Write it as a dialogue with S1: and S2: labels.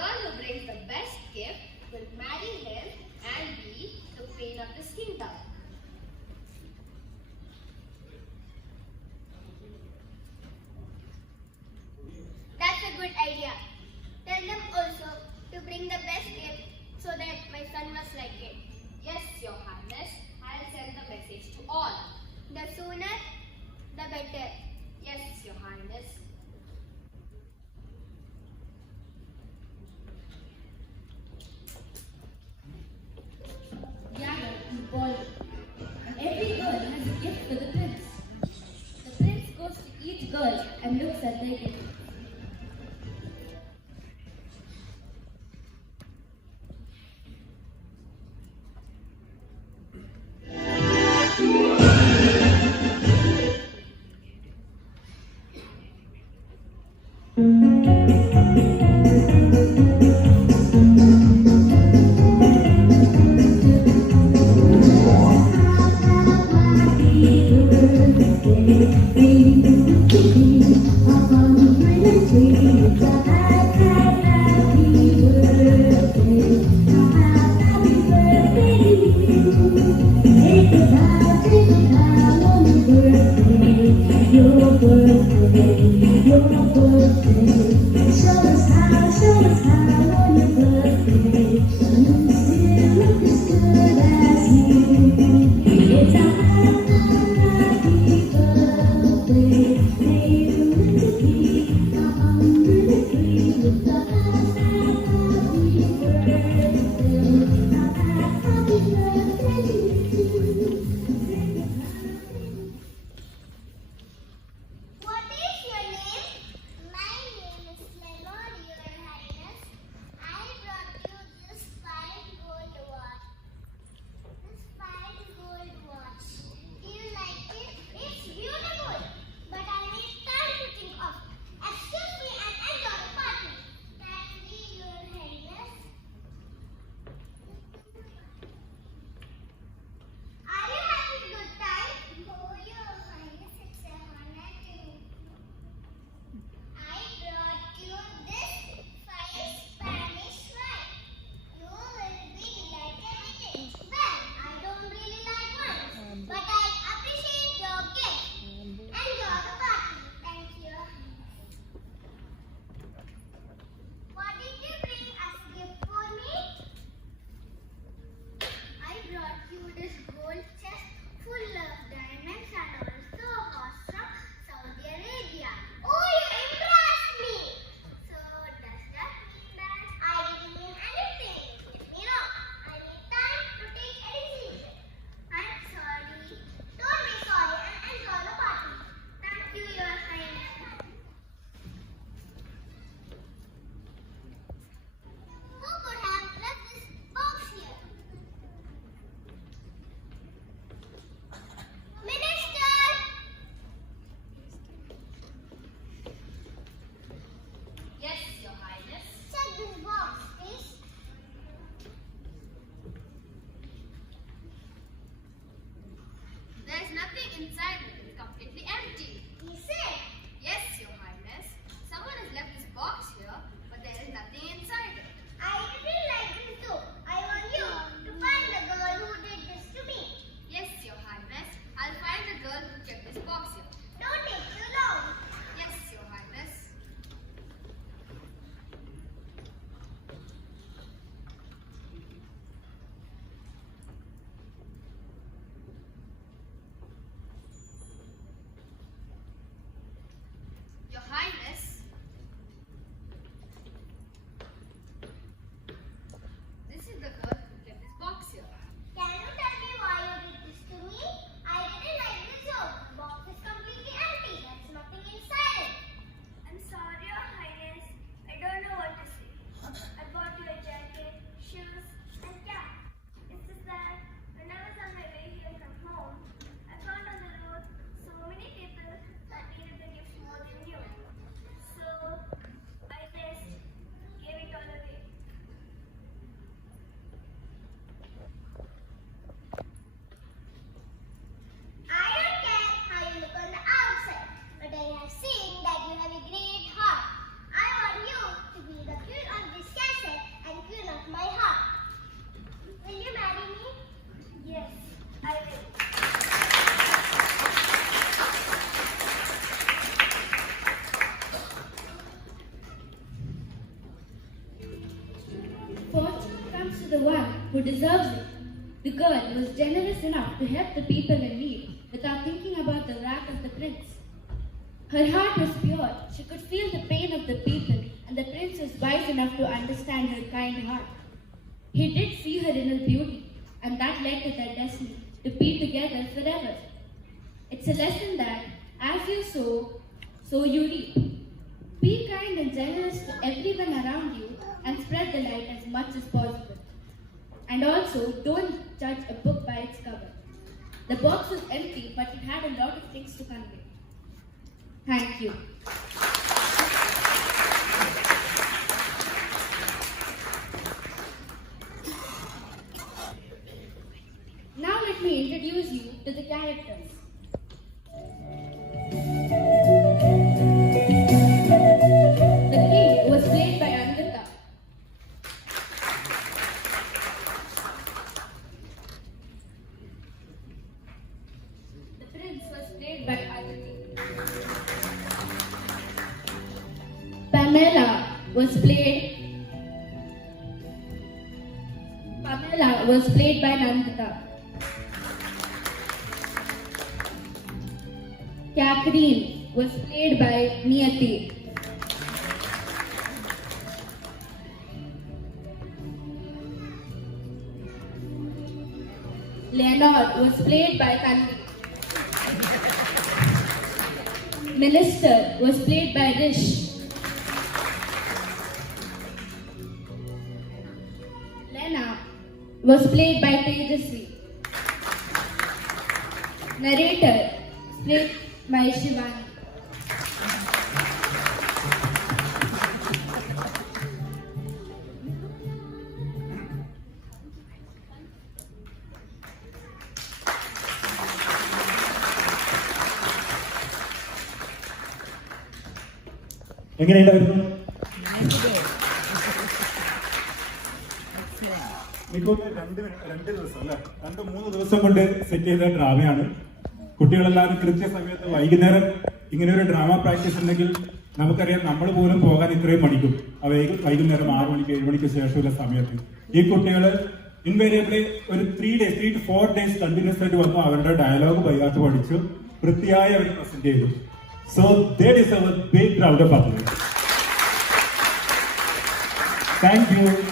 S1: girl who
S2: brings the best gift will marry him and be the queen of his kingdom.
S1: That's a good idea. Tell them also to bring the best gift so that my son must like it.
S2: Yes, Your Highness. I'll send the message to all.
S1: The sooner, the better.
S2: Yes, Your Highness.
S3: Thank you.
S4: Comes to the one who deserves it. The girl was generous enough to help the people in need without thinking about the wrath of the prince. Her heart was pure. She could feel the pain of the people, and the prince was wise enough to understand her kind heart. He did see her inner beauty, and that led to their destiny to be together forever. It's a lesson that as you sow, so you reap. Be kind and generous to everyone around you and spread the light as much as possible. And also, don't judge a book by its cover. The box was empty, but it had a lot of things to convey. Thank you. Now let me introduce you to the characters. The was played by Aditi. Pamela was played. Pamela was played by Nandita. Catherine was played by Niyati. Leonard was played by Tanvi. Minister was played by Rish. Lena was played by Tejasvi. Narrator played by Shivani.
S5: എങ്ങനെയുണ്ടായിരുന്നു രണ്ട് രണ്ട് ദിവസം രണ്ട് മൂന്ന് ദിവസം കൊണ്ട് set ചെയ്ത ഡ്രാമയാണ്. കുട്ടികളെല്ലാവരും കൃത്യസമയത്ത് വൈകുന്നേരം ഇങ്ങനെ ഒരു ഡ്രാമ പ്രാക്ടീസ് ഉണ്ടെങ്കിൽ നമുക്കറിയാം നമ്മൾ പോലും പോകാൻ ഇത്രയും മണിക്കും. വൈകു വൈകുന്നേരം ആറു മണിക്ക് ഏഴ് മണിക്ക് ശേഷമുള്ള സമയത്ത്. ഈ കുട്ടികൾ ഇൻവേരിയബിളി ഒരു three days three to four days continuous ആയിട്ട് വന്നു അവരുടെ ഡയലോഗ് ബൈകാത്ത് പഠിച്ചു വൃത്തിയായി അവർ പ്രസന്റ് ചെയ്തു. So there is a big round of applause. Thank you.